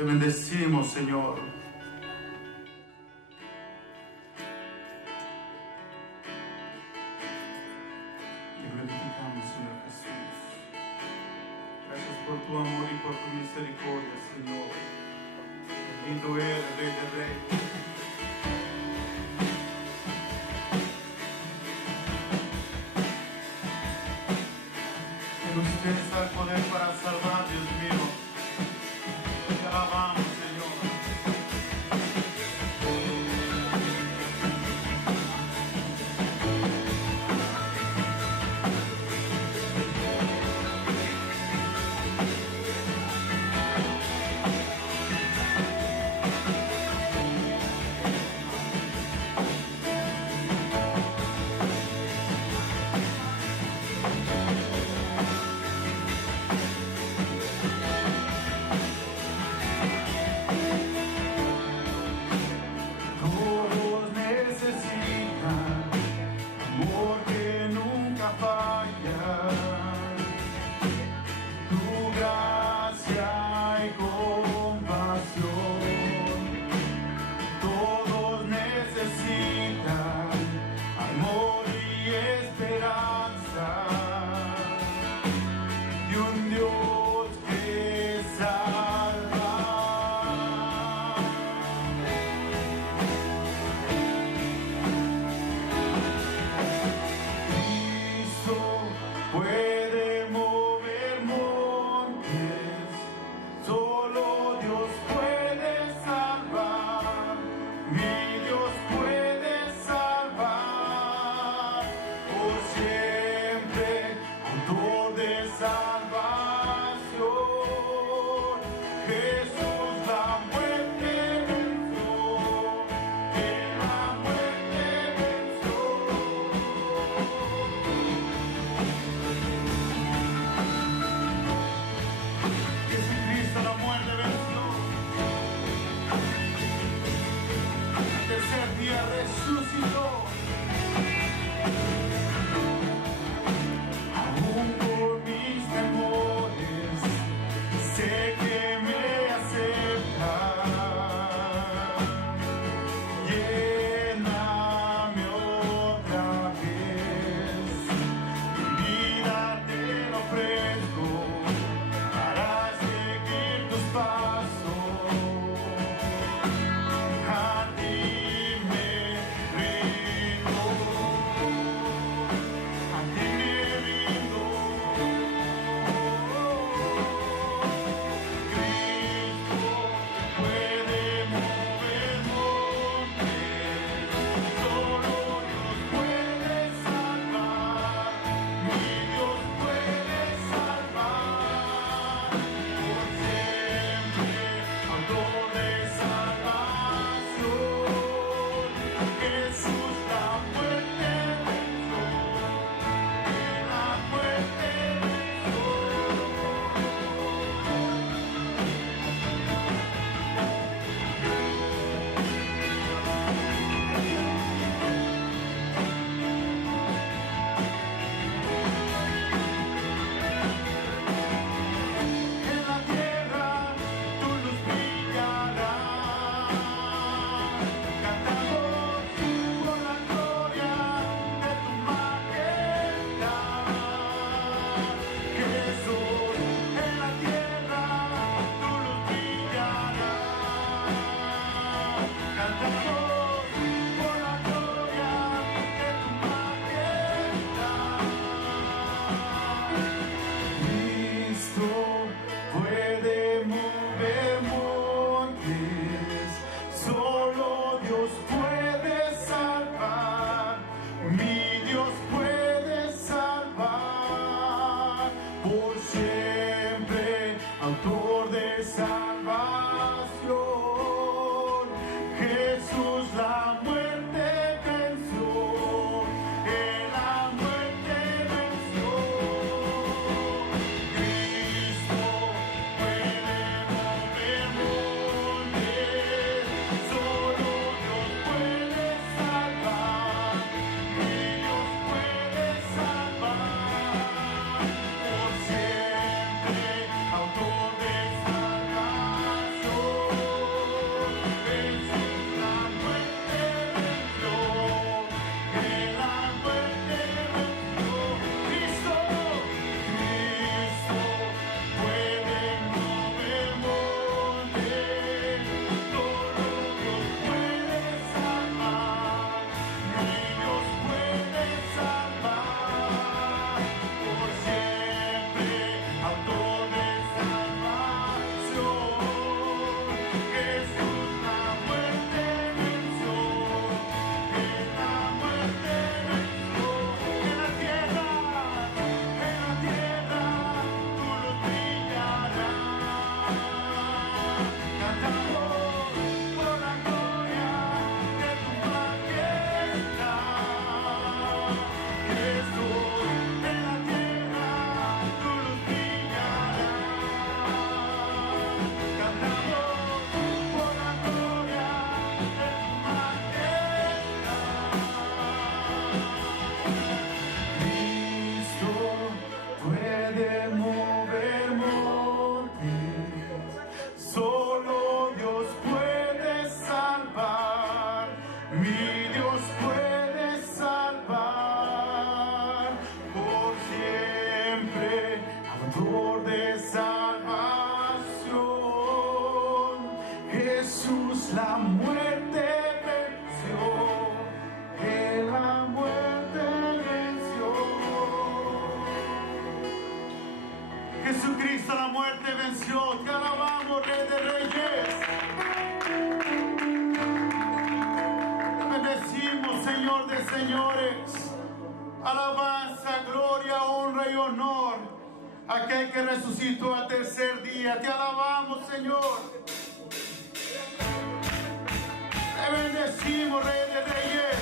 Te bendecimos, Señor. Te glorificamos, Señor Jesús. Gracias por tu amor y por tu misericordia, Señor. Bendito eres, Rey de Reyes. Que nos tienes al poder para salvar, Dios mío. Te alabamos, Señor. Todos necesitan amor que nunca falla, tu gracia y compasión. Todos necesitan amor y esperanza de un Dios que salva. Puede mover montes, solo Dios puede salvar, mi Dios puede salvar, por siempre, autor de salvación. Jesús la muerte venció, que la muerte venció. Jesucristo la muerte venció. Al tercer día resucitó. Aún por mis temores, sé que me acepta. Lléname otra vez. Mi vida te lo ofrezco para seguir tus pasos. A ti me rindo, a ti me rindo. Cristo puede mover montes, solo Dios puede salvar, mi Dios puede salvar, por siempre, autor de salvación. Jesús la muerte venció, que la muerte venció. En la tierra tu luz brillará, cantamos por la gloria de tu majestad. Jesús, en la tierra tu luz brillará, cantamos por la gloria de tu majestad. Cristo puede mover montes, solo Dios puede salvar, mi Dios puede salvar, por siempre, autor de salvación. Jesús la muerte venció, en la muerte venció. Cristo puede mover montes, solo Dios puede salvar, mi Dios puede salvar, por siempre, autor de salvación. Jesús la muerte venció, Él la muerte venció. Jesucristo la muerte venció, te alabamos, Rey de Reyes. Te bendecimos, Señor de señores. Alabanza, gloria, honra y honor a aquel que resucitó al tercer día. Te alabamos, Señor. Te bendecimos, Rey de Reyes.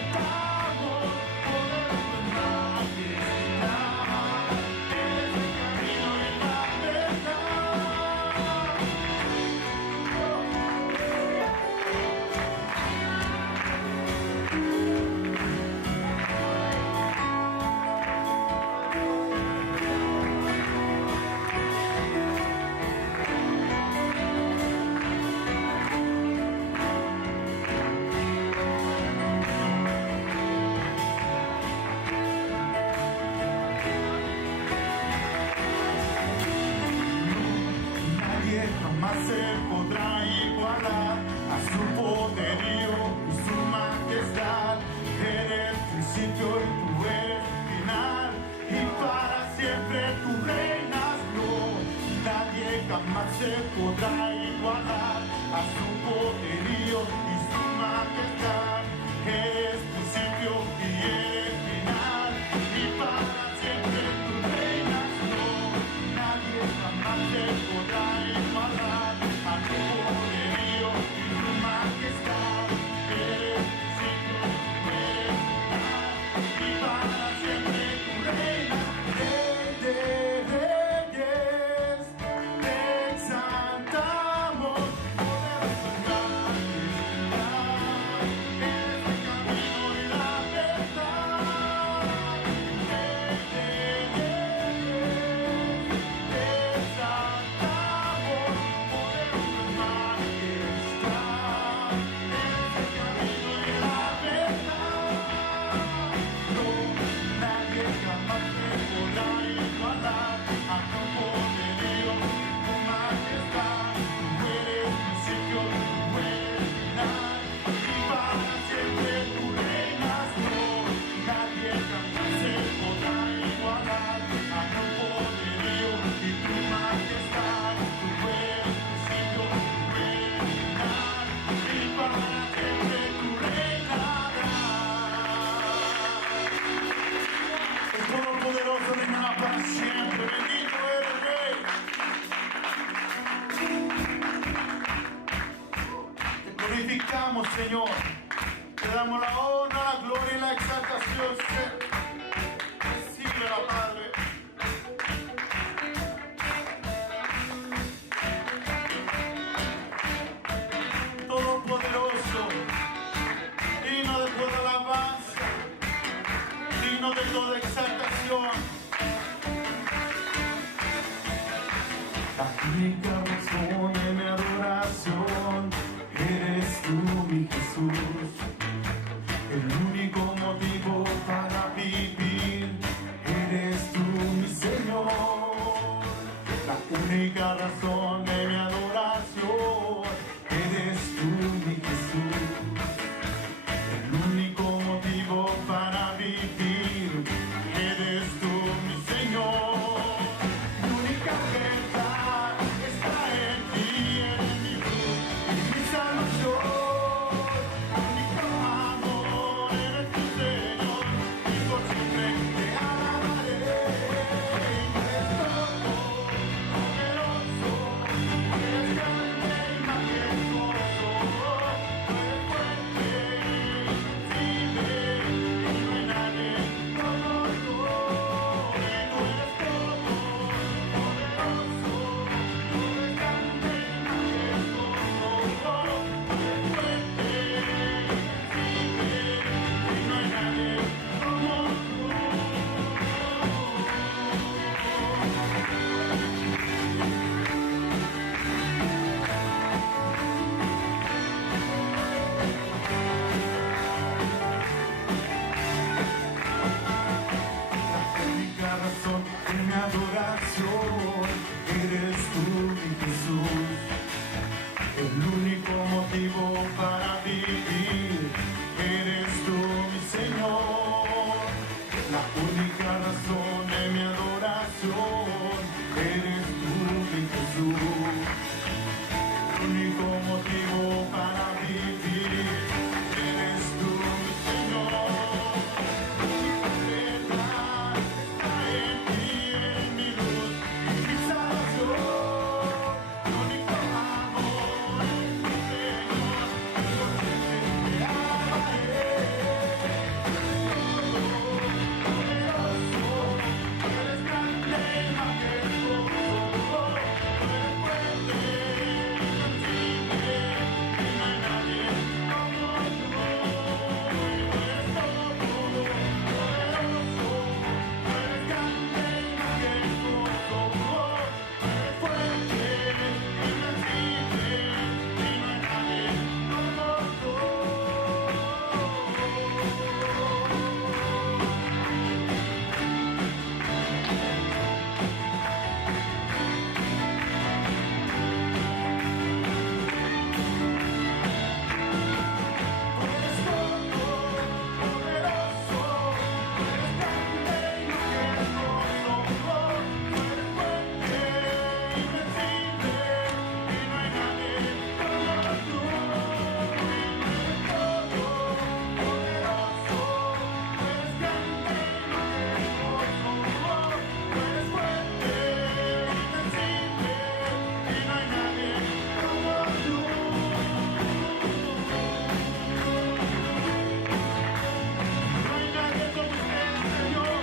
Exaltamos, poderoso Señor. Te damos la honra, la gloria y la exaltación. Recibe la Padre. Todopoderoso, digno de toda alabanza, digno de toda exaltación. La única razón de mi adoración eres tú, mi Jesús. El único motivo para vivir eres tú, mi Señor. La única razón de mi adoración eres tú, mi Jesús. El único motivo para vivir eres tú, mi Señor. Mi única verdad está en ti, en mi luz y mi salvación. Mi único amor eres tu Señor, y por siempre te alabaré. Eres todo poderoso, eres grande y majestuoso, eres fuerte, invencible, y no hay nadie como tú. Tú eres todo poderoso, eres grande y majestuoso, eres fuerte, invencible, y no hay nadie como tú. La única razón de mi adoración eres tú, mi Jesús. El único motivo para vivir eres tú, mi Señor. La única razón de mi adoración eres tú, mi Jesús. El único motivo para vivir eres tú, mi Señor. Mi verdad está en ti, en mi luz y mi salvación. Mi único amor es tu Señor, y por siempre te alabaré. Poderoso, eres grande y majestuoso, eres fuerte, invencible, y no hay nadie como tú. Eres todo poderoso, eres grande y majestuoso, eres fuerte, invencible, y no hay nadie como tú. Eres todo poderoso, eres grande y majestuoso, eres fuerte, invencible, y no hay nadie como tú. Eres todo poderoso, eres grande y majestuoso, eres fuerte, invencible, y no hay nadie como tú. No hay nadie como usted, Señor.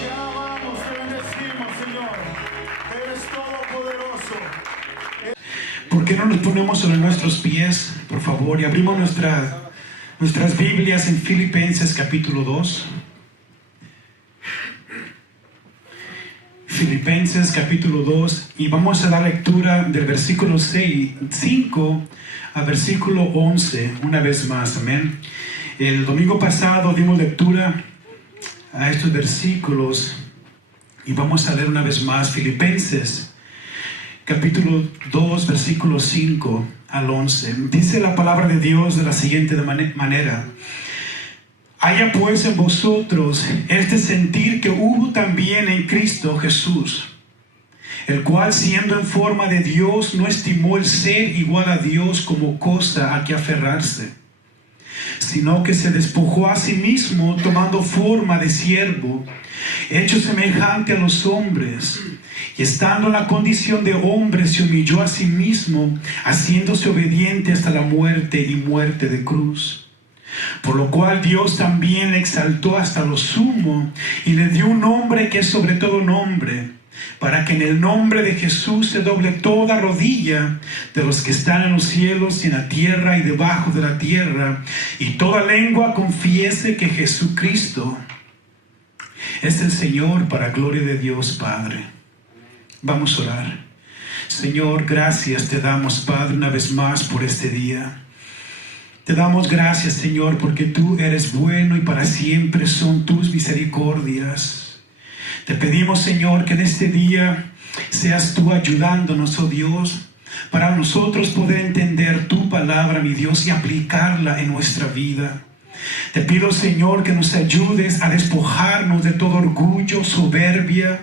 Te amamos, te bendecimos, Señor. Eres todopoderoso. ¿Por qué no nos ponemos sobre nuestros pies, por favor, y abrimos nuestras Biblias en Filipenses capítulo 2? Filipenses capítulo 2, y vamos a dar lectura del versículo 5 al versículo 11, una vez más, amén. El domingo pasado dimos lectura a estos versículos y vamos a leer una vez más Filipenses capítulo 2, versículo 5 al 11. Dice la palabra de Dios de la siguiente manera: haya pues en vosotros este sentir que hubo también en Cristo Jesús, el cual, siendo en forma de Dios, no estimó el ser igual a Dios como cosa a que aferrarse, sino que se despojó a sí mismo, tomando forma de siervo, hecho semejante a los hombres, y estando en la condición de hombre se humilló a sí mismo, haciéndose obediente hasta la muerte y muerte de cruz. Por lo cual Dios también le exaltó hasta lo sumo y le dio un nombre que es sobre todo nombre, para que en el nombre de Jesús se doble toda rodilla de los que están en los cielos y en la tierra y debajo de la tierra, y toda lengua confiese que Jesucristo es el Señor, para gloria de Dios Padre. Vamos a orar. Señor, gracias te damos, Padre, una vez más por este día. Te damos gracias, Señor, porque tú eres bueno y para siempre son tus misericordias. Te pedimos, Señor, que en este día seas tú ayudándonos, oh Dios, para nosotros poder entender tu palabra, mi Dios, y aplicarla en nuestra vida. Te pido, Señor, que nos ayudes a despojarnos de todo orgullo, soberbia,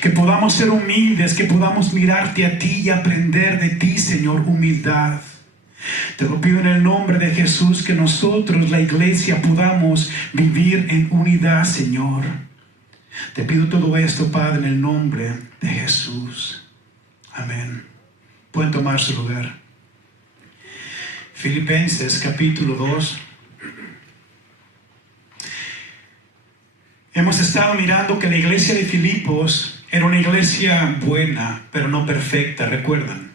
que podamos ser humildes, que podamos mirarte a ti y aprender de ti, Señor, humildad. Te lo pido en el nombre de Jesús, que nosotros, la iglesia, podamos vivir en unidad, Señor. Te pido todo esto, Padre, en el nombre de Jesús. Amén. Pueden tomar su lugar. Filipenses capítulo 2. Hemos estado mirando que la iglesia de Filipos era una iglesia buena, pero no perfecta, ¿recuerdan?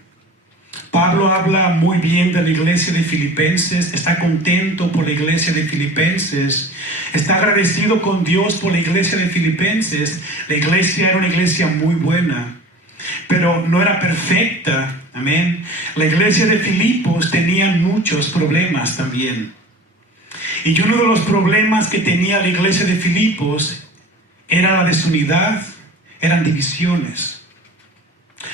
Pablo habla muy bien de la iglesia de Filipenses, está contento por la iglesia de Filipenses, está agradecido con Dios por la iglesia de Filipenses. La iglesia era una iglesia muy buena, pero no era perfecta, amén. La iglesia de Filipos tenía muchos problemas también. Y uno de los problemas que tenía la iglesia de Filipos era la desunidad, eran divisiones.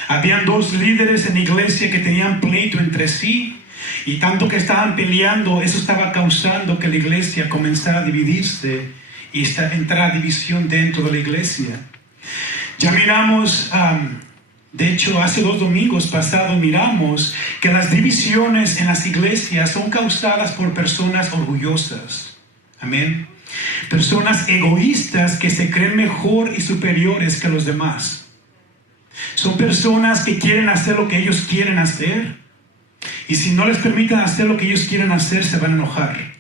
Habían dos líderes en la iglesia que tenían pleito entre sí, y tanto que estaban peleando, eso estaba causando que la iglesia comenzara a dividirse y entrara división dentro de la iglesia. Ya miramos, de hecho hace 2 domingos pasados miramos que las divisiones en las iglesias son causadas por personas orgullosas. Amén. Personas egoístas que se creen mejor y superiores que los demás. Son personas que quieren hacer lo que ellos quieren hacer, y si no les permiten hacer lo que ellos quieren hacer, se van a enojar.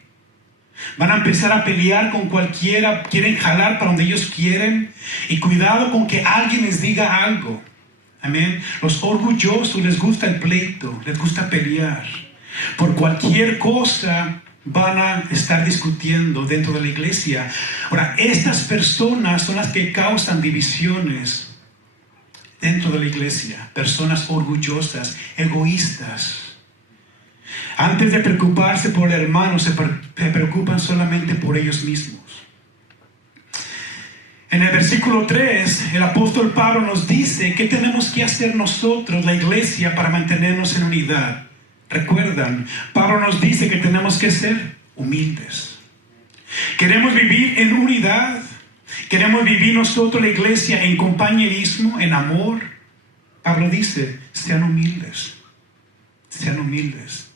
Van a empezar a pelear con cualquiera, quieren jalar para donde ellos quieren, y cuidado con que alguien les diga algo. Amén. Los orgullosos les gusta el pleito, les gusta pelear. Por cualquier cosa van a estar discutiendo dentro de la iglesia. Ahora, estas personas son las que causan divisiones dentro de la iglesia. Personas orgullosas, egoístas. Antes de preocuparse por el hermano, se preocupan solamente por ellos mismos. En el versículo 3, el apóstol Pablo nos dice qué tenemos que hacer nosotros, la iglesia, para mantenernos en unidad. ¿Recuerdan? Pablo nos dice que tenemos que ser humildes. Queremos vivir en unidad. Queremos vivir nosotros, la iglesia, en compañerismo, en amor. Pablo dice, sean humildes. Sean humildes.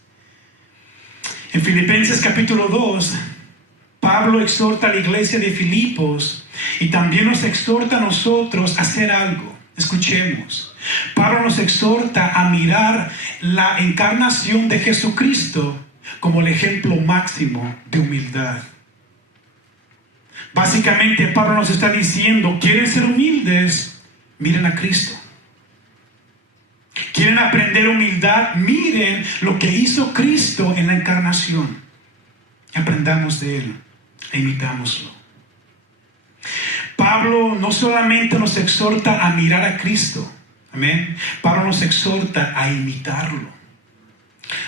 En Filipenses capítulo 2, Pablo exhorta a la iglesia de Filipos y también nos exhorta a nosotros a hacer algo. Escuchemos. Pablo nos exhorta a mirar la encarnación de Jesucristo como el ejemplo máximo de humildad. Básicamente Pablo nos está diciendo, ¿quieren ser humildes? Miren a Cristo. ¿Quieren aprender humildad? Miren lo que hizo Cristo en la encarnación. Aprendamos de Él e imitámoslo. Pablo no solamente nos exhorta a mirar a Cristo, amén. Pablo nos exhorta a imitarlo.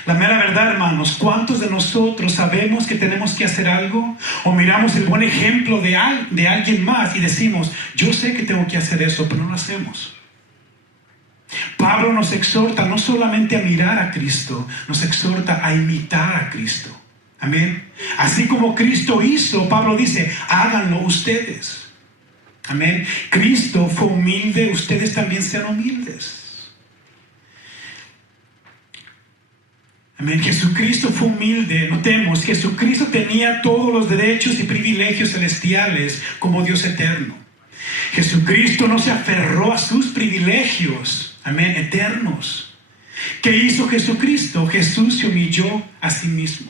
La mera verdad, hermanos, ¿cuántos de nosotros sabemos que tenemos que hacer algo? O miramos el buen ejemplo de alguien más y decimos, yo sé que tengo que hacer eso, pero no lo hacemos. Pablo nos exhorta no solamente a mirar a Cristo, nos exhorta a imitar a Cristo. Amén. Así como Cristo hizo, Pablo dice, háganlo ustedes. Amén. Cristo fue humilde, ustedes también sean humildes. Amén. Jesucristo fue humilde. Notemos, Jesucristo tenía todos los derechos y privilegios celestiales como Dios eterno. Jesucristo no se aferró a sus privilegios, amén, eternos. ¿Qué hizo Jesucristo? Jesús se humilló a sí mismo.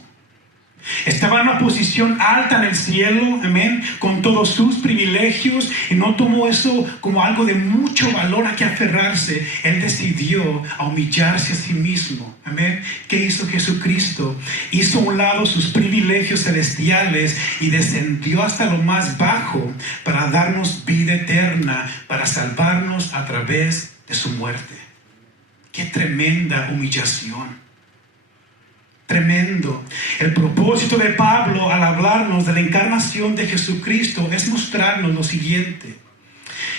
Estaba en una posición alta en el cielo, amén, con todos sus privilegios, y no tomó eso como algo de mucho valor a que aferrarse. Él decidió a humillarse a sí mismo, amén. ¿Qué hizo Jesucristo? Hizo a un lado sus privilegios celestiales y descendió hasta lo más bajo para darnos vida eterna, para salvarnos a través de su muerte. ¡Qué tremenda humillación! Tremendo. El propósito de Pablo al hablarnos de la encarnación de Jesucristo es mostrarnos lo siguiente: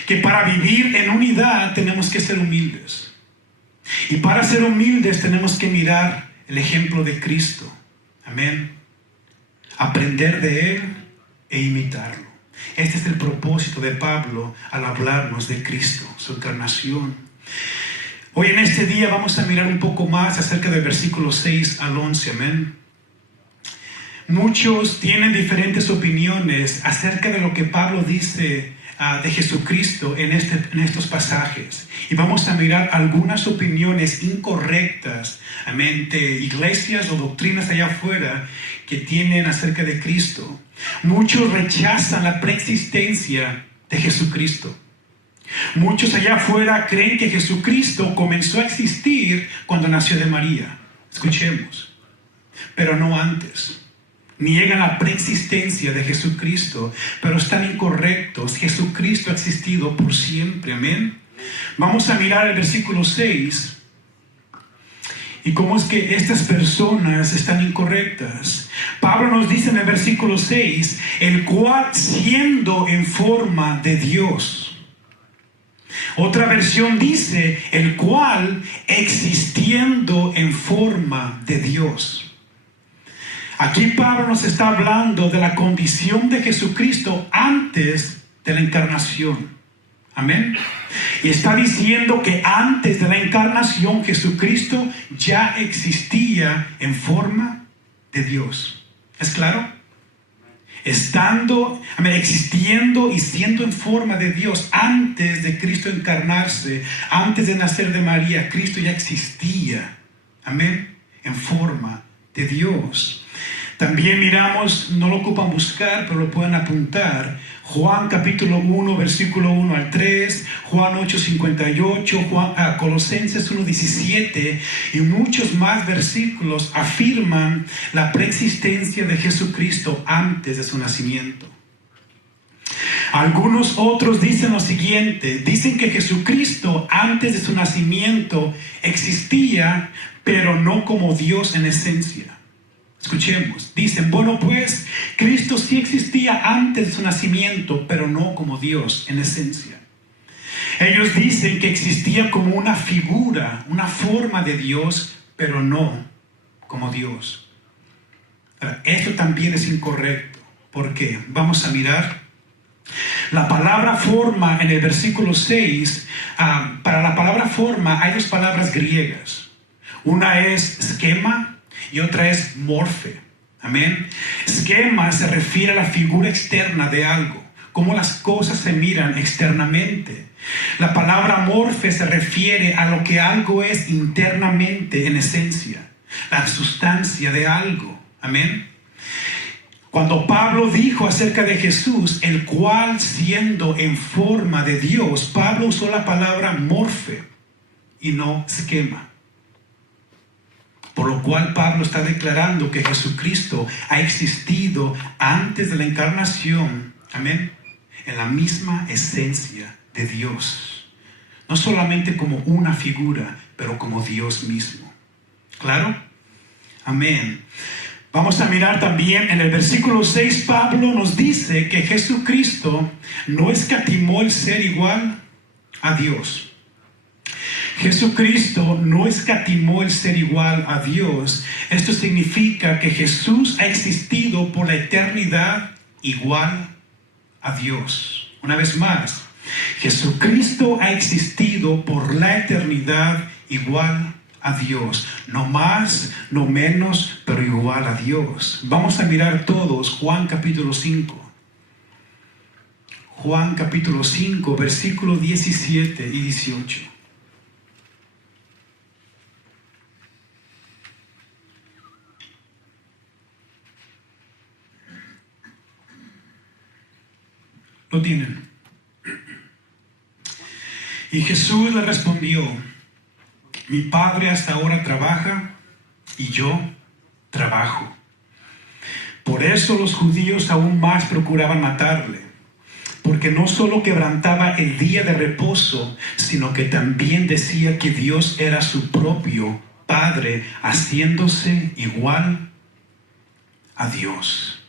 que para vivir en unidad tenemos que ser humildes, y para ser humildes tenemos que mirar el ejemplo de Cristo, amén, aprender de Él e imitarlo. Este es el propósito de Pablo al hablarnos de Cristo, su encarnación. Hoy en este día vamos a mirar un poco más acerca del versículo 6 al 11, amén. Muchos tienen diferentes opiniones acerca de lo que Pablo dice de Jesucristo en estos pasajes. Y vamos a mirar algunas opiniones incorrectas, amén, de iglesias o doctrinas allá afuera que tienen acerca de Cristo. Muchos rechazan la preexistencia de Jesucristo. Muchos allá afuera creen que Jesucristo comenzó a existir cuando nació de María. Escuchemos. Pero no antes. Niegan la preexistencia de Jesucristo, pero están incorrectos. Jesucristo ha existido por siempre. Amén. Vamos a mirar el versículo 6 y cómo es que estas personas están incorrectas. Pablo nos dice en el versículo 6, el cual siendo en forma de Dios. Otra versión dice, el cual existiendo en forma de Dios. Aquí Pablo nos está hablando de la condición de Jesucristo antes de la encarnación. Amén. Y está diciendo que antes de la encarnación Jesucristo ya existía en forma de Dios. ¿Es claro? Existiendo y siendo en forma de Dios antes de Cristo encarnarse, antes de nacer de María, Cristo ya existía, amén, en forma de Dios. También miramos, no lo ocupan buscar, pero lo pueden apuntar, Juan capítulo 1, versículo 1 al 3, Juan 8, 58, Colosenses 1, 17 y muchos más versículos afirman la preexistencia de Jesucristo antes de su nacimiento. Algunos otros dicen lo siguiente, dicen que Jesucristo antes de su nacimiento existía, pero no como Dios en esencia. Escuchemos, dicen, bueno pues, Cristo sí existía antes de su nacimiento, pero no como Dios en esencia. Ellos dicen que existía como una figura, una forma de Dios, pero no como Dios. Esto también es incorrecto. ¿Por qué? Vamos a mirar. La palabra forma en el versículo 6, para la palabra forma hay dos palabras griegas. Una es esquema y otra es morfe. Amén. Esquema se refiere a la figura externa de algo, cómo las cosas se miran externamente. La palabra morfe se refiere a lo que algo es internamente en esencia, la sustancia de algo. Amén. Cuando Pablo dijo acerca de Jesús, el cual siendo en forma de Dios, Pablo usó la palabra morfe y no esquema. Por lo cual Pablo está declarando que Jesucristo ha existido antes de la encarnación, amén, en la misma esencia de Dios. No solamente como una figura, pero como Dios mismo. ¿Claro? Amén. Vamos a mirar también en el versículo 6, Pablo nos dice que Jesucristo no escatimó el ser igual a Dios. Jesucristo no escatimó el ser igual a Dios. Esto significa que Jesús ha existido por la eternidad igual a Dios. Una vez más, Jesucristo ha existido por la eternidad igual a Dios. No más, no menos, pero igual a Dios. Vamos a mirar todos Juan capítulo 5. Juan capítulo 5, versículos 17 y 18. ¿Lo tienen? Y Jesús le respondió: mi Padre hasta ahora trabaja y yo trabajo. Por eso los judíos aún más procuraban matarle, porque no solo quebrantaba el día de reposo, sino que también decía que Dios era su propio Padre, haciéndose igual a Dios.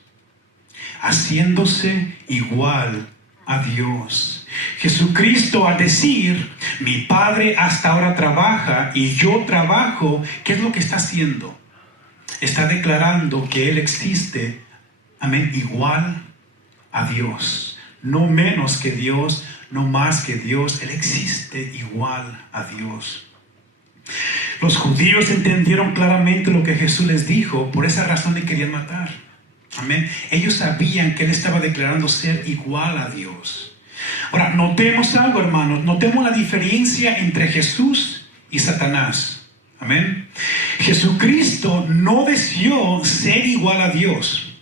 Haciéndose igual a Dios. Jesucristo, al decir mi Padre hasta ahora trabaja y yo trabajo, ¿qué es lo que está haciendo? Está declarando que Él existe, amén, igual a Dios. No menos que Dios, no más que Dios. Él existe igual a Dios. Los judíos entendieron claramente lo que Jesús les dijo, por esa razón le querían matar. Amén. Ellos sabían que Él estaba declarando ser igual a Dios. Ahora, notemos algo, hermanos. Notemos la diferencia entre Jesús y Satanás. Amén. Jesucristo no deseó ser igual a Dios,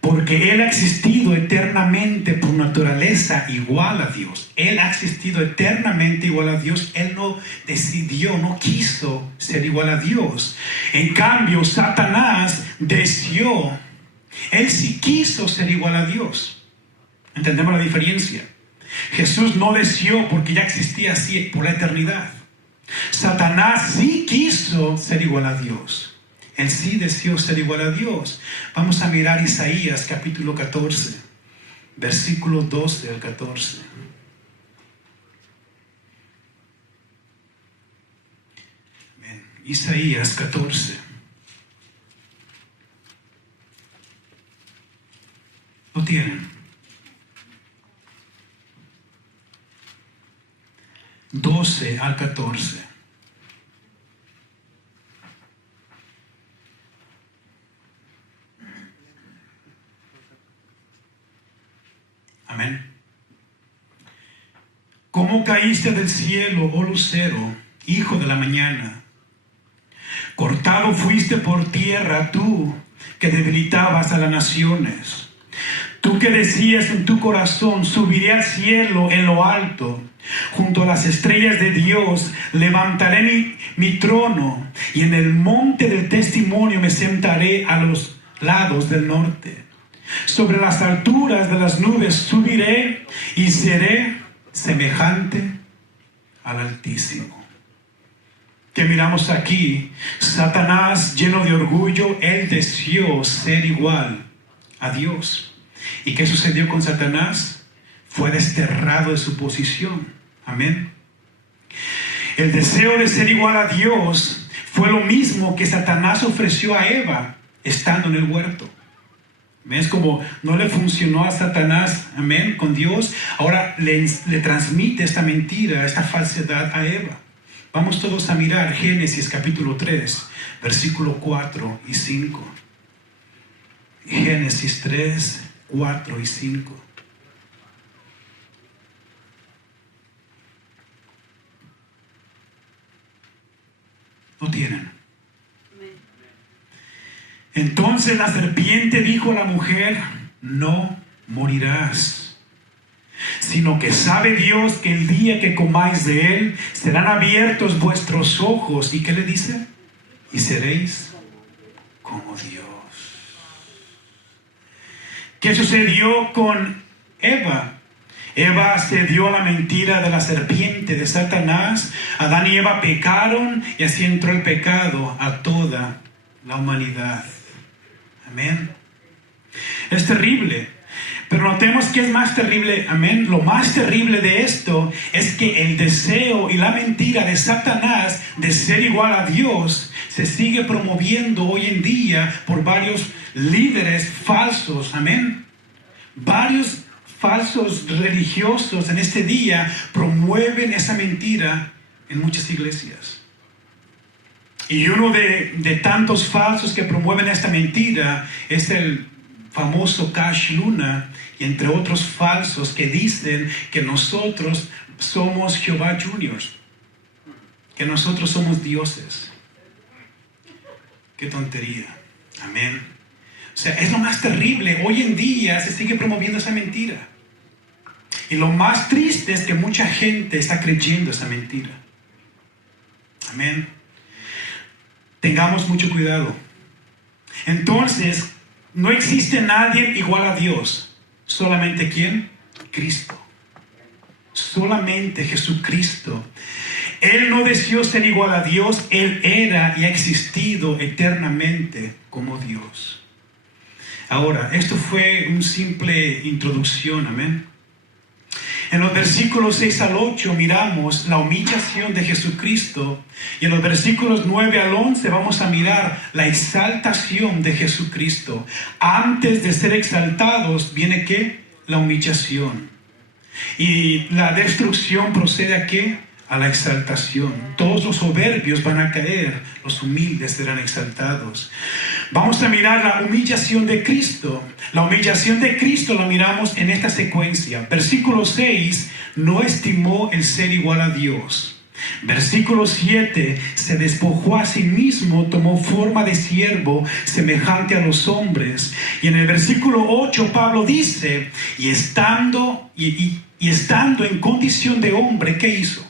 porque Él ha existido eternamente por naturaleza igual a Dios. Él ha existido eternamente igual a Dios. Él no decidió, no quiso ser igual a Dios. En cambio, Satanás deseó. Él sí quiso ser igual a Dios. ¿Entendemos la diferencia? Jesús no deseó porque ya existía así por la eternidad. Satanás sí quiso ser igual a Dios. Él sí deseó ser igual a Dios. Vamos a mirar Isaías capítulo 14, versículos 12 al 14. Amén. Isaías 14. ¿Lo tienen? 12 al 14. Amén. ¿Cómo caíste del cielo, oh lucero, hijo de la mañana? Cortado fuiste por tierra tú, que debilitabas a las naciones. Tú que decías en tu corazón, subiré al cielo en lo alto. Junto a las estrellas de Dios levantaré mi trono, y en el monte del testimonio me sentaré a los lados del norte. Sobre las alturas de las nubes subiré y seré semejante al Altísimo. Que miramos aquí, Satanás, lleno de orgullo, él deseó ser igual a Dios. ¿Y qué sucedió con Satanás? Fue desterrado de su posición. Amén. El deseo de ser igual a Dios fue lo mismo que Satanás ofreció a Eva estando en el huerto. ¿Ves? Como no le funcionó a Satanás, amén, con Dios, ahora le transmite esta mentira, esta falsedad a Eva. Vamos todos a mirar Génesis capítulo 3, versículo 4 y 5. Génesis 3, 4 y 5. ¿Lo tienen? Entonces la serpiente dijo a la mujer: no morirás, sino que sabe Dios que el día que comáis de él serán abiertos vuestros ojos. ¿Y qué le dice? Y seréis como Dios. ¿Qué sucedió con Eva? Eva cedió a la mentira de la serpiente, de Satanás. Adán y Eva pecaron y así entró el pecado a toda la humanidad. Amén. Es terrible. Pero notemos que es más terrible, amén. Lo más terrible de esto es que el deseo y la mentira de Satanás de ser igual a Dios se sigue promoviendo hoy en día por varios líderes falsos. Amén. Varios falsos religiosos en este día promueven esa mentira en muchas iglesias. Y uno de tantos falsos que promueven esta mentira es el famoso Cash Luna, y entre otros falsos que dicen que nosotros somos Jehová Juniors, que nosotros somos dioses. Qué tontería. Amén. O sea, es lo más terrible. Hoy en día se sigue promoviendo esa mentira. Y lo más triste es que mucha gente está creyendo esa mentira. Amén. Tengamos mucho cuidado. Entonces, no existe nadie igual a Dios. ¿Solamente quién? Cristo. Solamente Jesucristo. Él no deseó ser igual a Dios. Él era y ha existido eternamente como Dios. Ahora, esto fue una simple introducción. Amén. En los versículos 6 al 8 miramos la humillación de Jesucristo, y en los versículos 9 al 11 vamos a mirar la exaltación de Jesucristo. Antes de ser exaltados viene ¿qué? La humillación. Y la destrucción procede ¿a qué? A la exaltación. Todos los soberbios van a caer, los humildes serán exaltados. Vamos a mirar la humillación de Cristo. La humillación de Cristo la miramos en esta secuencia. Versículo 6, no estimó el ser igual a Dios. Versículo 7, se despojó a sí mismo, tomó forma de siervo, semejante a los hombres. Y en el versículo 8 Pablo dice, y estando en condición de hombre, ¿qué hizo?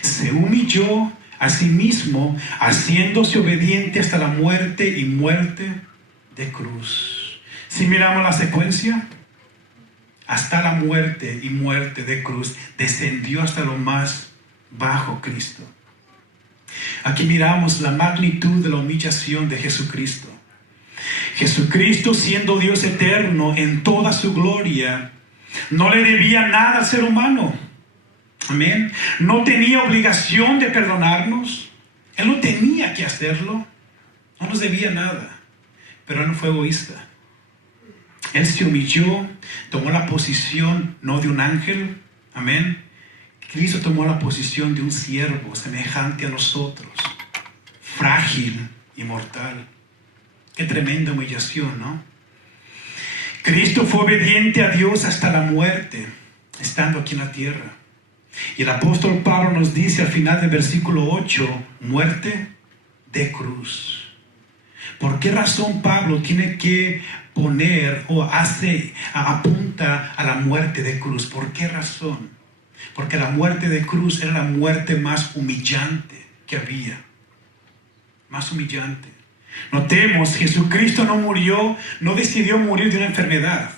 Se humilló a sí mismo, haciéndose obediente hasta la muerte y muerte de cruz. Si miramos la secuencia, hasta la muerte y muerte de cruz, descendió hasta lo más bajo Cristo. Aquí miramos la magnitud de la humillación de Jesucristo. Jesucristo, siendo Dios eterno en toda su gloria, no le debía nada al ser humano. Amén. No tenía obligación de perdonarnos. Él no tenía que hacerlo. No nos debía nada. Pero Él no fue egoísta. Él se humilló, tomó la posición no de un ángel. Amén. Cristo tomó la posición de un siervo semejante a nosotros. Frágil y mortal. Qué tremenda humillación, ¿no? Cristo fue obediente a Dios hasta la muerte, estando aquí en la tierra. Y el apóstol Pablo nos dice al final del versículo 8, muerte de cruz. ¿Por qué razón Pablo tiene que poner o apunta a la muerte de cruz? ¿Por qué razón? Porque la muerte de cruz era la muerte más humillante que había. Más humillante. Notemos, Jesucristo no decidió morir de una enfermedad.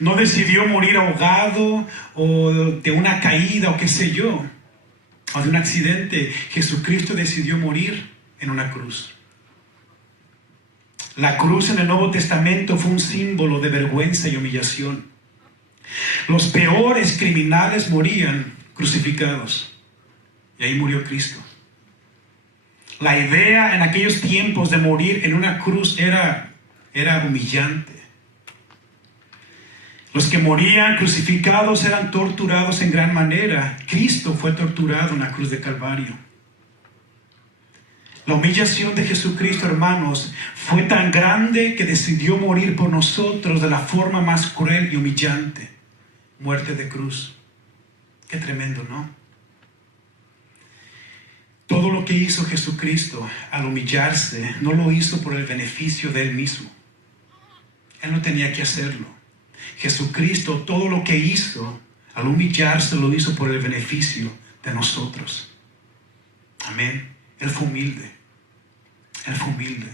No decidió morir ahogado o de una caída o qué sé yo, o de un accidente. Jesucristo decidió morir en una cruz. La cruz en el Nuevo Testamento fue un símbolo de vergüenza y humillación. Los peores criminales morían crucificados. Y ahí murió Cristo. La idea en aquellos tiempos de morir en una cruz era humillante. Los que morían crucificados eran torturados en gran manera. Cristo fue torturado en la cruz de Calvario. La humillación de Jesucristo, hermanos, fue tan grande que decidió morir por nosotros de la forma más cruel y humillante. Muerte de cruz. Qué tremendo, ¿no? Todo lo que hizo Jesucristo al humillarse, no lo hizo por el beneficio de Él mismo. Él no tenía que hacerlo. Jesucristo, todo lo que hizo al humillarse, lo hizo por el beneficio de nosotros. Amén. Él fue humilde. Él fue humilde.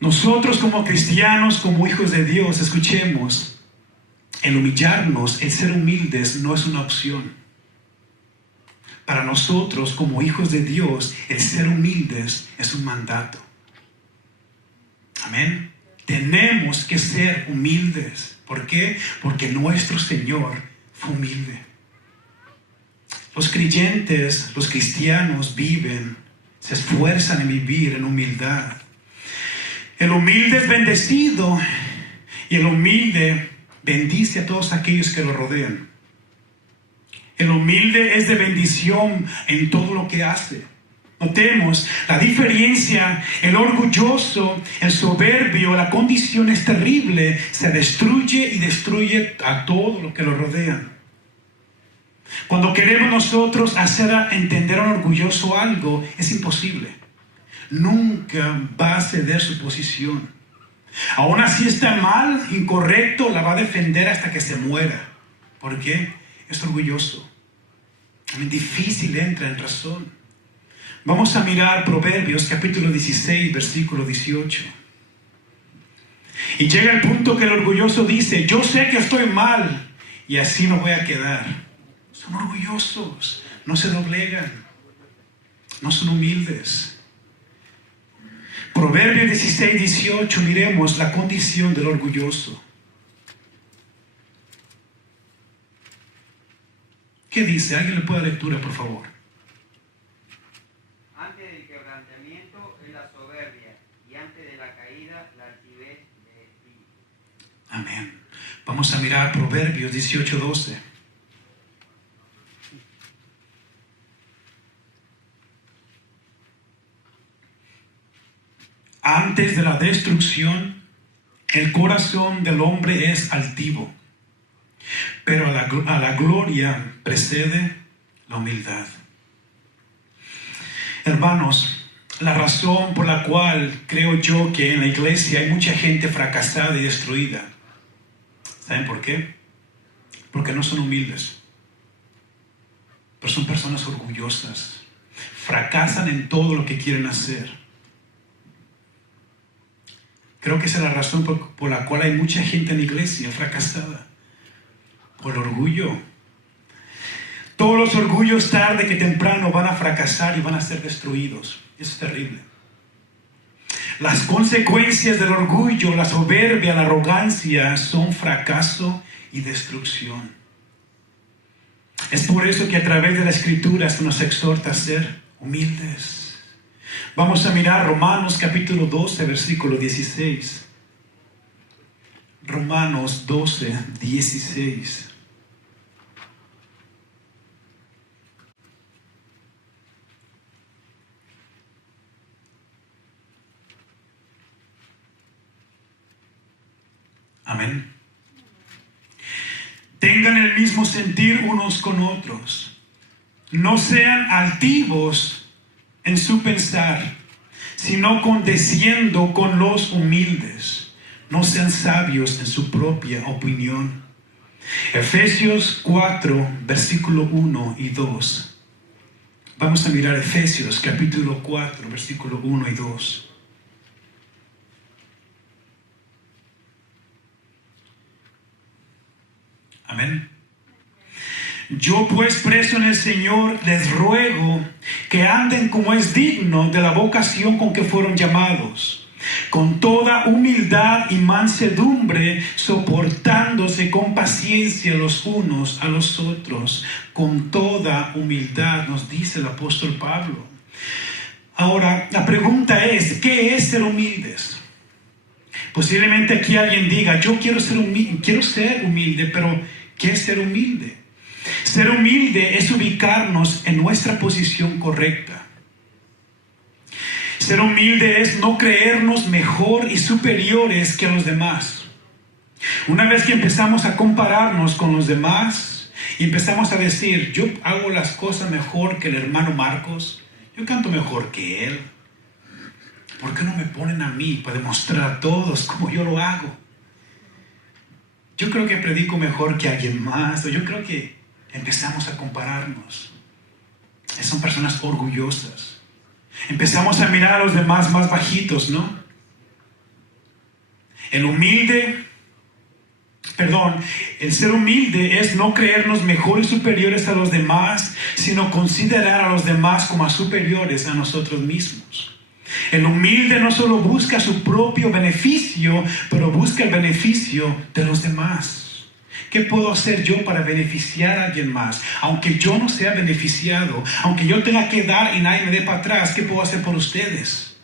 Nosotros como cristianos, como hijos de Dios, escuchemos, el humillarnos, el ser humildes no es una opción. Para nosotros como hijos de Dios, el ser humildes es un mandato. Amén. Tenemos que ser humildes. ¿Por qué? Porque nuestro Señor fue humilde. Los creyentes, los cristianos se esfuerzan en vivir en humildad. El humilde es bendecido y el humilde bendice a todos aquellos que lo rodean. El humilde es de bendición en todo lo que hace. Notemos la diferencia. El orgulloso, el soberbio, la condición es terrible. Se destruye y destruye a todo lo que lo rodea. Cuando queremos nosotros hacer entender a un orgulloso algo, es imposible. Nunca va a ceder su posición. Aún así está mal, incorrecto, la va a defender hasta que se muera. ¿Por qué? Es orgulloso. Es difícil, entra en razón. Vamos a mirar Proverbios capítulo 16, versículo 18. Y llega el punto que el orgulloso dice: yo sé que estoy mal y así no voy a quedar. Son orgullosos, no se doblegan, no son humildes. Proverbios 16, 18, miremos la condición del orgulloso. ¿Qué dice? ¿Alguien le puede dar lectura, por favor? Antes del quebrantamiento es la soberbia, y antes de la caída la altivez de espíritu. Amén. Vamos a mirar Proverbios 18, 12. Antes de la destrucción, el corazón del hombre es altivo, pero a la gloria precede la humildad. Hermanos, la razón por la cual creo yo que en la iglesia hay mucha gente fracasada y destruida, ¿saben por qué? Porque no son humildes, pero son personas orgullosas. Fracasan en todo lo que quieren hacer. Creo que esa es la razón por la cual hay mucha gente en la iglesia fracasada. Por el orgullo. Todos los orgullos tarde que temprano van a fracasar y van a ser destruidos. Eso es terrible. Las consecuencias del orgullo, la soberbia, la arrogancia son fracaso y destrucción. Es por eso que a través de la Escritura se nos exhorta a ser humildes. Vamos a mirar Romanos capítulo 12, versículo 16. Romanos 12, 16. Amén. Tengan el mismo sentir unos con otros. No sean altivos en su pensar, sino condesciendo con los humildes. No sean sabios en su propia opinión. Efesios 4, versículo 1 y 2. Vamos a mirar Efesios capítulo 4, versículo 1 y 2. Amén. Yo pues, preso en el Señor, les ruego que anden como es digno de la vocación con que fueron llamados, con toda humildad y mansedumbre, soportándose con paciencia los unos a los otros, con toda humildad, nos dice el apóstol Pablo. Ahora, la pregunta es, ¿qué es ser humildes? Posiblemente aquí alguien diga, yo quiero ser humilde, pero ¿qué es ser humilde? Ser humilde es ubicarnos en nuestra posición correcta. Ser humilde es no creernos mejor y superiores que los demás. Una vez que empezamos a compararnos con los demás y empezamos a decir, yo hago las cosas mejor que el hermano Marcos, yo canto mejor que él, ¿por qué no me ponen a mí para demostrar a todos cómo yo lo hago? Yo creo que predico mejor que alguien más, o yo creo que empezamos a compararnos. Son personas orgullosas. Empezamos a mirar a los demás más bajitos, ¿no? El ser humilde es no creernos mejores y superiores a los demás, sino considerar a los demás como superiores a nosotros mismos. El humilde no solo busca su propio beneficio, pero busca el beneficio de los demás. ¿Qué puedo hacer yo para beneficiar a alguien más? Aunque yo no sea beneficiado, aunque yo tenga que dar y nadie me dé para atrás, ¿qué puedo hacer por ustedes?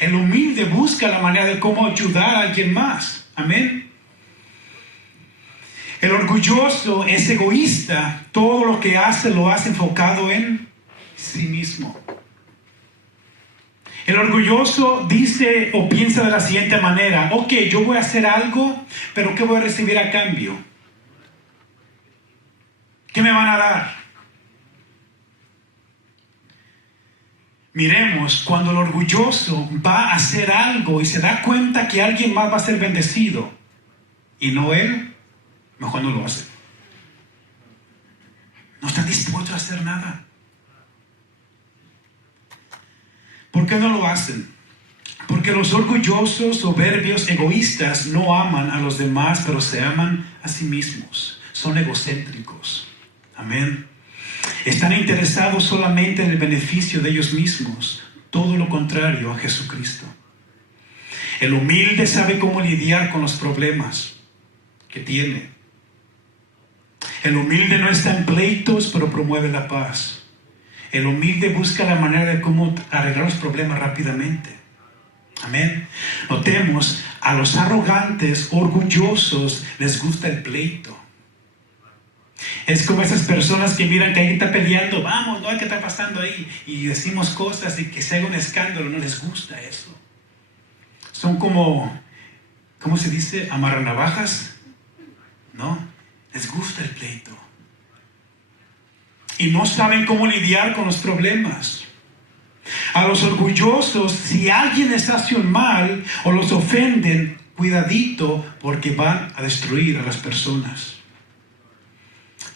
El humilde busca la manera de cómo ayudar a alguien más. Amén. El orgulloso es egoísta. Todo lo que hace lo hace enfocado en sí mismo. El orgulloso dice o piensa de la siguiente manera: ok, yo voy a hacer algo, pero ¿qué voy a recibir a cambio? ¿Qué me van a dar? Miremos, cuando el orgulloso va a hacer algo y se da cuenta que alguien más va a ser bendecido y no él, mejor no lo hace. No está dispuesto a hacer nada. ¿Por qué no lo hacen? Porque los orgullosos, soberbios, egoístas no aman a los demás, pero se aman a sí mismos. Son egocéntricos. Amén. Están interesados solamente en el beneficio de ellos mismos. Todo lo contrario a Jesucristo. El humilde sabe cómo lidiar con los problemas que tiene. El humilde no está en pleitos, pero promueve la paz. El humilde busca la manera de cómo arreglar los problemas rápidamente. Amén. Notemos, a los arrogantes, orgullosos, les gusta el pleito. Es como esas personas que miran que alguien está peleando. Vamos, ¿no? ¿Qué está pasando ahí? Y decimos cosas y que se haga un escándalo. No les gusta eso. Son como, ¿cómo se dice? Amarranavajas. ¿No? Les gusta el pleito. Y no saben cómo lidiar con los problemas. A los orgullosos, si alguien les hace un mal o los ofenden, cuidadito, porque van a destruir a las personas.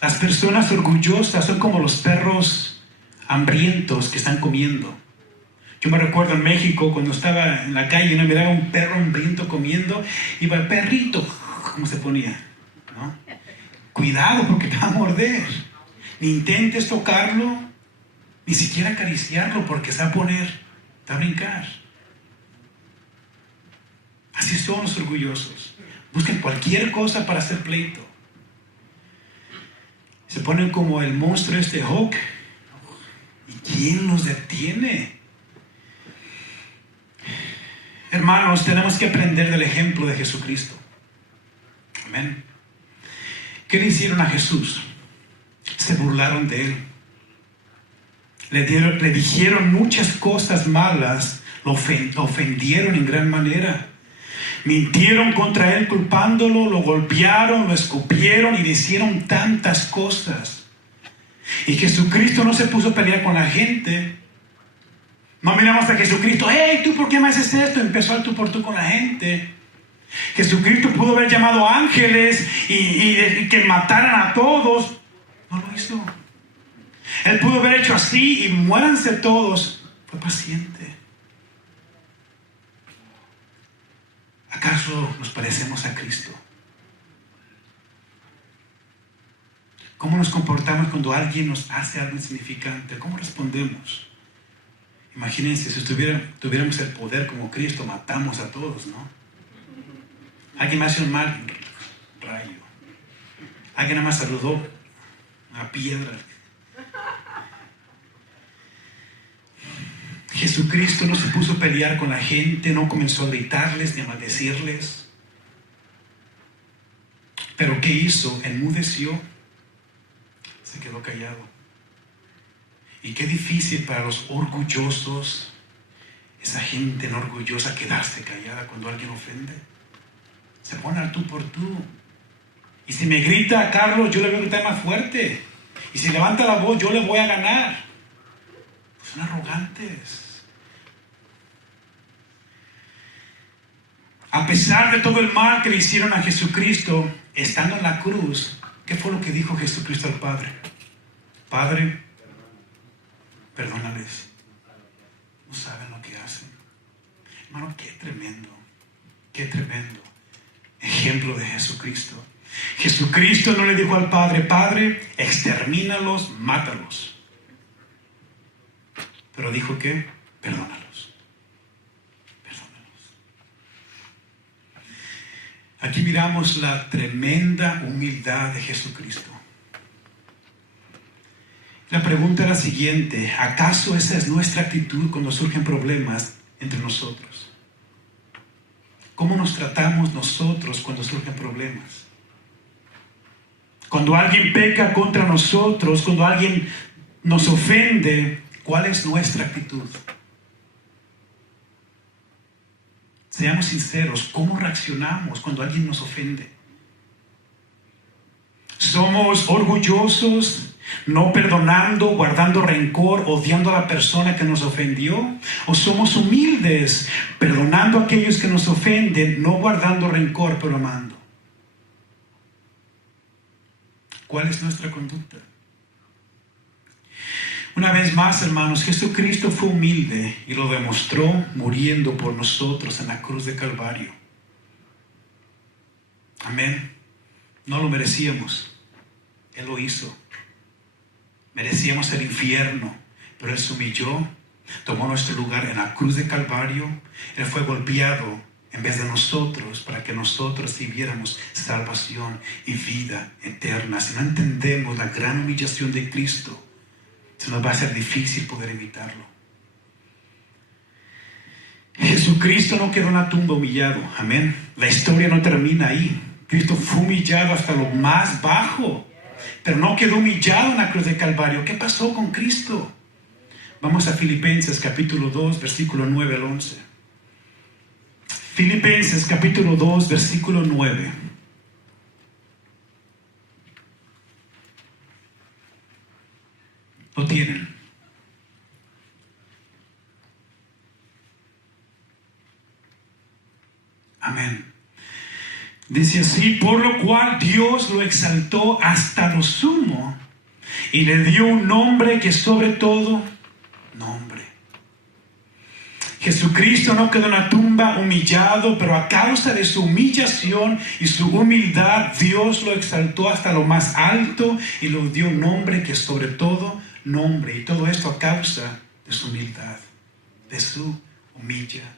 Las personas orgullosas son como los perros hambrientos que están comiendo. Yo me recuerdo en México, cuando estaba en la calle y no miraba un perro hambriento comiendo, iba el perrito, ¿cómo se ponía? ¿No? Cuidado, porque te va a morder. Ni intentes tocarlo, ni siquiera acariciarlo, porque se va a poner, te va a brincar. Así son los orgullosos. Buscan cualquier cosa para hacer pleito. Se ponen como el monstruo Hulk. ¿Y quién los detiene? Hermanos, tenemos que aprender del ejemplo de Jesucristo. Amén. ¿Qué le hicieron a Jesús? Se burlaron de él. Le dijeron muchas cosas malas. Lo ofendieron en gran manera. Mintieron contra él culpándolo, lo golpearon, lo escupieron y le hicieron tantas cosas. Y Jesucristo no se puso a pelear con la gente. No miramos a Jesucristo: hey, ¿tú por qué me haces esto? Empezó al tú por tú con la gente. Jesucristo pudo haber llamado ángeles y que mataran a todos. No lo hizo. Él pudo haber hecho así y muéranse todos. Fue paciente. ¿Acaso nos parecemos a Cristo? ¿Cómo nos comportamos cuando alguien nos hace algo insignificante? ¿Cómo respondemos? Imagínense, si tuviéramos el poder como Cristo, matamos a todos, ¿no? Alguien me hace un mal, rayo. Alguien nada más saludó, una piedra. Jesucristo no se puso a pelear con la gente, no comenzó a gritarles ni a maldecirles. Pero ¿qué hizo? Enmudeció, se quedó callado. Y qué difícil para los orgullosos, esa gente no orgullosa, quedarse callada cuando alguien ofende. Se pone al tú por tú. Y si me grita a Carlos, yo le voy a gritar más fuerte. Y si levanta la voz, yo le voy a ganar. Pues son arrogantes. A pesar de todo el mal que le hicieron a Jesucristo, estando en la cruz, ¿qué fue lo que dijo Jesucristo al Padre? Padre, perdónales. No saben lo que hacen. Hermano, qué tremendo. Qué tremendo ejemplo de Jesucristo. Jesucristo no le dijo al Padre: Padre, extermínalos, mátalos. Pero dijo que perdónalos. Aquí miramos la tremenda humildad de Jesucristo. La pregunta es la siguiente: ¿acaso esa es nuestra actitud cuando surgen problemas entre nosotros? ¿Cómo nos tratamos nosotros cuando surgen problemas? Cuando alguien peca contra nosotros, cuando alguien nos ofende, ¿cuál es nuestra actitud? Seamos sinceros, ¿cómo reaccionamos cuando alguien nos ofende? ¿Somos orgullosos, no perdonando, guardando rencor, odiando a la persona que nos ofendió? ¿O somos humildes, perdonando a aquellos que nos ofenden, no guardando rencor, pero amando? ¿Cuál es nuestra conducta? Una vez más, hermanos, Jesucristo fue humilde y lo demostró muriendo por nosotros en la cruz de Calvario. Amén. No lo merecíamos. Él lo hizo. Merecíamos el infierno, pero Él se humilló, tomó nuestro lugar en la cruz de Calvario. Él fue golpeado en vez de nosotros para que nosotros tuviéramos salvación y vida eterna. Si no entendemos la gran humillación de Cristo, se nos va a ser difícil poder evitarlo. Jesucristo no quedó en la tumba humillado. Amén. La historia no termina ahí. Cristo fue humillado hasta lo más bajo, pero no quedó humillado en la cruz de Calvario. ¿Qué pasó con Cristo? Vamos a Filipenses capítulo 2, versículo 9 al 11. Filipenses capítulo 2, versículo 9. ¿Lo tienen? Amén. Dice así: por lo cual Dios lo exaltó hasta lo sumo y le dio un nombre que sobre todo nombre. Jesucristo no quedó en la tumba humillado, pero a causa de su humillación y su humildad, Dios lo exaltó hasta lo más alto y le dio un nombre que sobre todo nombre. Y todo esto a causa de su humildad, de su humillación.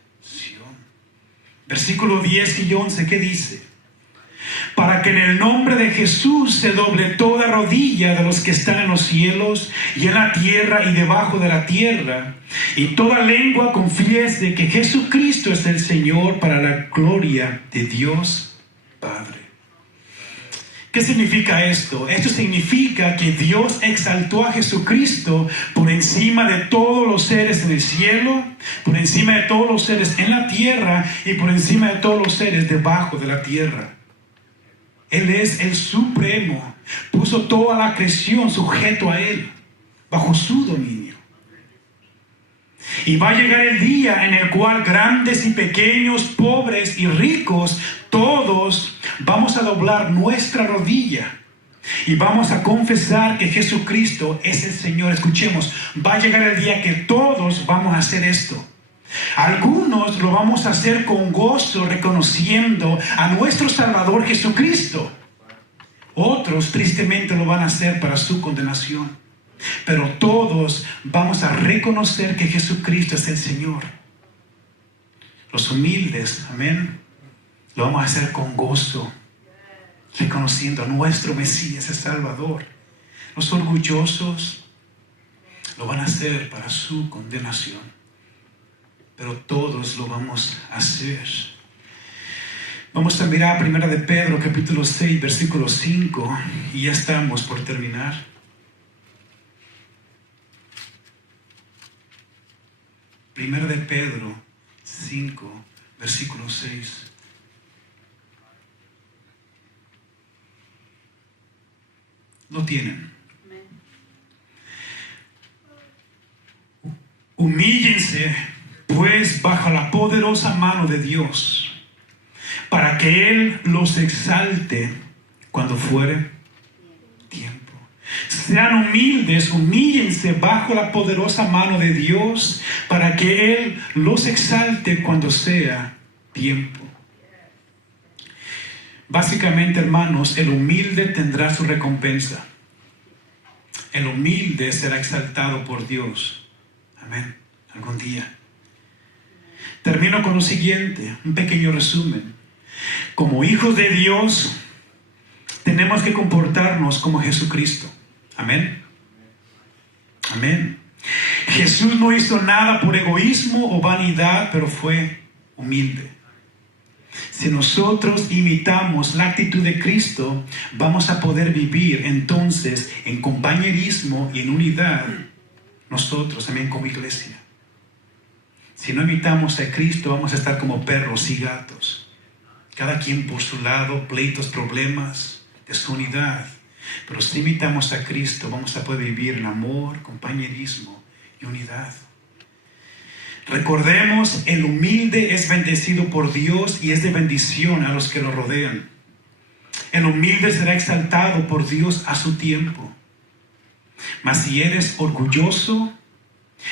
Versículo 10 y 11, ¿qué dice? Para que en el nombre de Jesús se doble toda rodilla de los que están en los cielos y en la tierra y debajo de la tierra, y toda lengua confiese que Jesucristo es el Señor, para la gloria de Dios Padre. ¿Qué significa esto? Esto significa que Dios exaltó a Jesucristo por encima de todos los seres en el cielo, por encima de todos los seres en la tierra y por encima de todos los seres debajo de la tierra. Él es el supremo. Puso toda la creación sujeto a Él, bajo su dominio. Y va a llegar el día en el cual grandes y pequeños, pobres y ricos, todos vamos a doblar nuestra rodilla y vamos a confesar que Jesucristo es el Señor. Escuchemos, va a llegar el día que todos vamos a hacer esto. Algunos lo vamos a hacer con gozo, reconociendo a nuestro Salvador Jesucristo. Otros tristemente lo van a hacer para su condenación. Pero todos vamos a reconocer que Jesucristo es el Señor. Los humildes, amén, lo vamos a hacer con gozo, reconociendo a nuestro Mesías, el Salvador. Los orgullosos lo van a hacer para su condenación. Pero todos lo vamos a hacer. Vamos a mirar a 1 de Pedro, capítulo 6, versículo 5, y ya estamos por terminar. 1 de Pedro 5, versículo 6. ¿Lo tienen? Humíllense pues bajo la poderosa mano de Dios, para que Él los exalte cuando fuere tiempo. Sean humildes, humíllense bajo la poderosa mano de Dios, para que Él los exalte cuando sea tiempo. Básicamente, hermanos, el humilde tendrá su recompensa. El humilde será exaltado por Dios. Amén. Algún día. Termino con lo siguiente, un pequeño resumen. Como hijos de Dios, tenemos que comportarnos como Jesucristo. Amén. Amén. Jesús no hizo nada por egoísmo o vanidad, pero fue humilde. Si nosotros imitamos la actitud de Cristo, vamos a poder vivir entonces en compañerismo y en unidad nosotros también como iglesia. Si no imitamos a Cristo, vamos a estar como perros y gatos, cada quien por su lado, pleitos, problemas, desunidad. Pero si imitamos a Cristo, vamos a poder vivir en amor, compañerismo y unidad. Recordemos, el humilde es bendecido por Dios y es de bendición a los que lo rodean. El humilde será exaltado por Dios a su tiempo. Mas si eres orgulloso,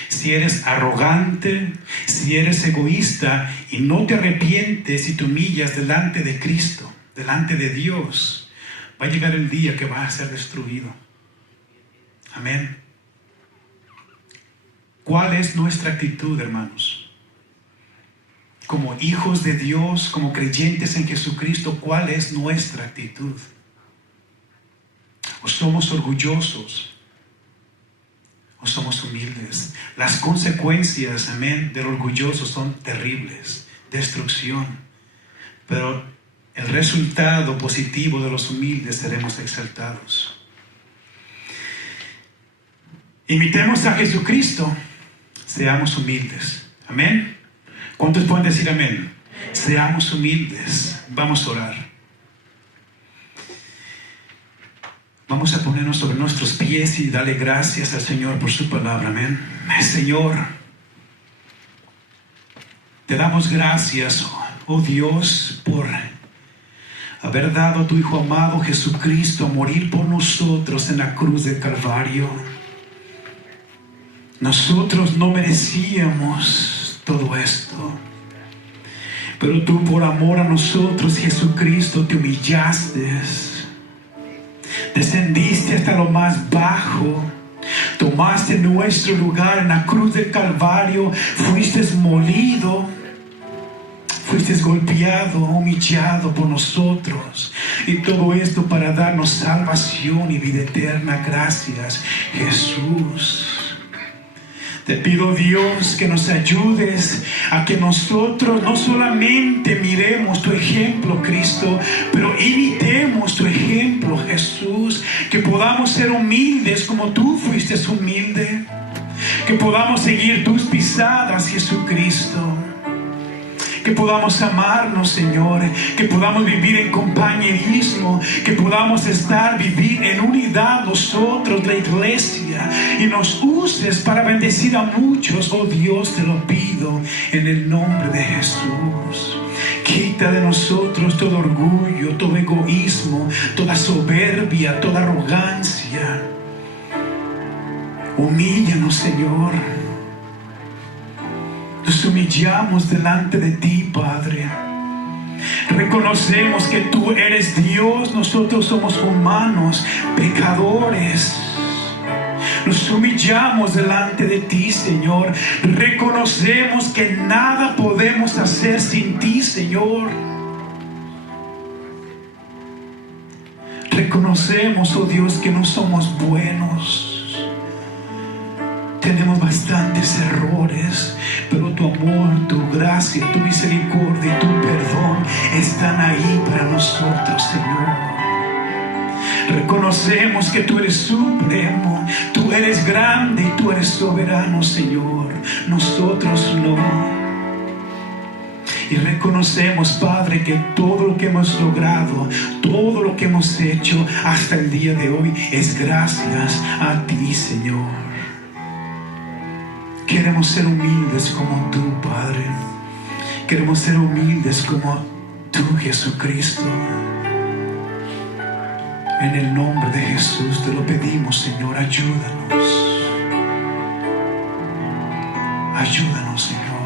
si eres arrogante, si eres egoísta y no te arrepientes y te humillas delante de Cristo, delante de Dios, va a llegar el día que vas a ser destruido. Amén. ¿Cuál es nuestra actitud, hermanos? Como hijos de Dios, como creyentes en Jesucristo, ¿cuál es nuestra actitud? ¿O somos orgullosos? ¿O somos humildes? Las consecuencias, amén, del orgulloso son terribles. Destrucción. Pero el resultado positivo de los humildes, seremos exaltados. Imitemos a Jesucristo. Seamos humildes. Amén. ¿Cuántos pueden decir amén? Seamos humildes. Vamos a orar. Vamos a ponernos sobre nuestros pies y darle gracias al Señor por su palabra. Amén. Señor, te damos gracias, oh Dios, por haber dado a tu Hijo amado Jesucristo a morir por nosotros en la cruz del Calvario. Nosotros no merecíamos todo esto, pero tú, por amor a nosotros, Jesucristo, te humillaste, descendiste hasta lo más bajo, tomaste nuestro lugar en la cruz del Calvario, fuiste molido, fuiste golpeado, humillado por nosotros, y todo esto para darnos salvación y vida eterna. Gracias, Jesús. Te pido, Dios, que nos ayudes a que nosotros no solamente miremos tu ejemplo, Cristo, pero imitemos tu ejemplo, Jesús. Que podamos ser humildes como tú fuiste humilde. Que podamos seguir tus pisadas, Jesucristo. Que podamos amarnos, Señor, que podamos vivir en compañerismo, que podamos vivir en unidad nosotros, la iglesia, y nos uses para bendecir a muchos. Oh Dios, te lo pido en el nombre de Jesús. Quita de nosotros todo orgullo, todo egoísmo, toda soberbia, toda arrogancia. Humíllanos, Señor. Nos humillamos delante de ti, Padre. Reconocemos que tú eres Dios, nosotros somos humanos, pecadores. Nos humillamos delante de ti, Señor. Reconocemos que nada podemos hacer sin ti, Señor. Reconocemos, oh Dios, que no somos buenos. Tenemos bastantes errores, pero tu amor, tu gracia, tu misericordia y tu perdón están ahí para nosotros, Señor. Reconocemos que tú eres supremo, tú eres grande y tú eres soberano, Señor. Nosotros no. Y reconocemos, Padre, que todo lo que hemos logrado, todo lo que hemos hecho hasta el día de hoy es gracias a ti, Señor. Queremos ser humildes como tú, Padre. Queremos ser humildes como tú, Jesucristo. En el nombre de Jesús te lo pedimos, Señor. Ayúdanos. Ayúdanos, Señor.